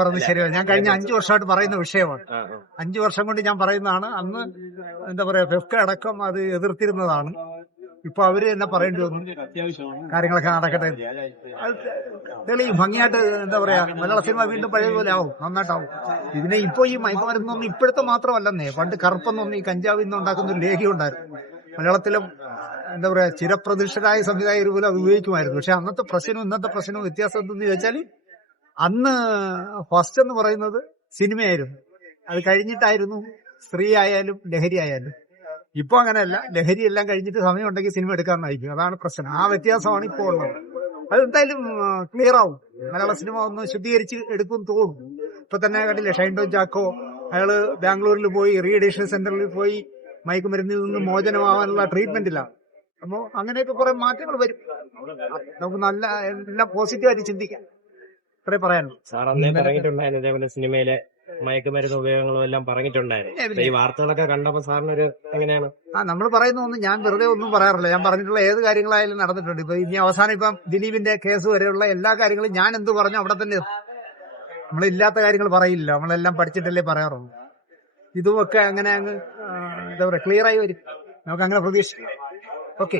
പറഞ്ഞത് ശരിയാണ്. ഞാൻ കഴിഞ്ഞ അഞ്ചു വർഷമായിട്ട് പറയുന്ന വിഷയമാണ്. അഞ്ചു വർഷം കൊണ്ട് ഞാൻ പറയുന്നതാണ് അന്ന് എന്താ പറയാ ഫെഫ്ക അടക്കം അത് എതിർത്തിരുന്നതാണ്. ഇപ്പൊ അവർ തന്നെ പറയേണ്ടി വന്നു. കാര്യങ്ങളൊക്കെ നടക്കട്ടെ. അത് തെളിയും ഭംഗിയായിട്ട് എന്താ പറയാ മലയാള സിനിമ വീണ്ടും പഴയ പോലെ ആവും നന്നായിട്ടാവും. ഇതിനെ ഇപ്പൊ ഈ മയക്കുമരുന്നൊന്നും ഇപ്പോഴത്തെ മാത്രമല്ലെന്നേ പണ്ട് കറുപ്പെന്നൊന്നും ഈ കഞ്ചാവിൽ നിന്ന് ഉണ്ടാക്കുന്ന ഒരു ലേഖ്യം ഉണ്ടായിരുന്നു. മലയാളത്തിലും എന്താ പറയാ ചിരപ്രതിഷ്ഠരായ സംവിധായകർ പോലും അത് ഉപയോഗിക്കുമായിരുന്നു. പക്ഷെ അന്നത്തെ പ്രശ്നവും ഇന്നത്തെ പ്രശ്നവും വ്യത്യാസം എന്തെന്ന് ചോദിച്ചാൽ അന്ന് ഫസ്റ്റ് എന്ന് പറയുന്നത് സിനിമയായിരുന്നു. അത് കഴിഞ്ഞിട്ടായിരുന്നു സ്ത്രീ ആയാലും ലഹരി ആയാലും ഇപ്പൊ അങ്ങനെയല്ല. ലഹരി എല്ലാം കഴിഞ്ഞിട്ട് സമയം ഉണ്ടെങ്കിൽ സിനിമ എടുക്കാമെന്നായിരിക്കും അതാണ് പ്രശ്നം. ആ വ്യത്യാസമാണ് ഇപ്പോൾ ഉള്ളത്. അത് എന്തായാലും ക്ലിയർ ആവും. മലയാള സിനിമ ഒന്ന് ശുദ്ധീകരിച്ച് എടുക്കും തോന്നും ഇപ്പൊ തന്നെ കണ്ടില്ലേ ഷൈൻ ഡോൺ ചാക്കോ അയാൾ ബാംഗ്ലൂരിൽ പോയി റീഅഡിഷൻ സെന്ററിൽ പോയി മയക്കുമരുന്നിൽ നിന്ന് മോചനമാവാനുള്ള ട്രീറ്റ്മെന്റിലാണ് അപ്പോ അങ്ങനെയൊക്കെ കുറെ മാറ്റങ്ങൾ വരും. നമുക്ക് നല്ല എല്ലാം പോസിറ്റീവായിട്ട് ചിന്തിക്കാം. ഇത്രേ പറയാനുള്ളൂ. സാർ അന്നേ പറഞ്ഞിട്ടുണ്ടായിരുന്നു ഇതേപോലെ സിനിമയിലെ മയക്കുമരുന്ന് ഉപയോഗങ്ങളും എല്ലാം പറഞ്ഞിട്ടുണ്ടായിരുന്നു. ഈ വാർത്തകളൊക്കെ കണ്ടപ്പോ സാറിനൊരു എങ്ങനെയാണ്? ആ നമ്മൾ പറയുന്ന ഒന്നും ഞാൻ വെറുതെ ഒന്നും പറയാറില്ല. ഞാൻ പറഞ്ഞിട്ടുള്ള ഏത് കാര്യങ്ങളായാലും നടന്നിട്ടുണ്ട്. ഇപ്പൊ ഇനി അവസാനം ഇപ്പം ദിലീപിന്റെ കേസ് വരെയുള്ള എല്ലാ കാര്യങ്ങളും ഞാൻ എന്ത് പറഞ്ഞു അവിടെ തന്നെ നമ്മളില്ലാത്ത കാര്യങ്ങൾ പറയില്ല. നമ്മളെല്ലാം പഠിച്ചിട്ടല്ലേ പറയാറുള്ളൂ. ഇതുമൊക്കെ അങ്ങനെ അങ്ങ് എന്താ പറയാ ക്ലിയർ ആയി വരും. നമുക്ക് അങ്ങനെ പ്രതീക്ഷിക്കാം ഓക്കെ.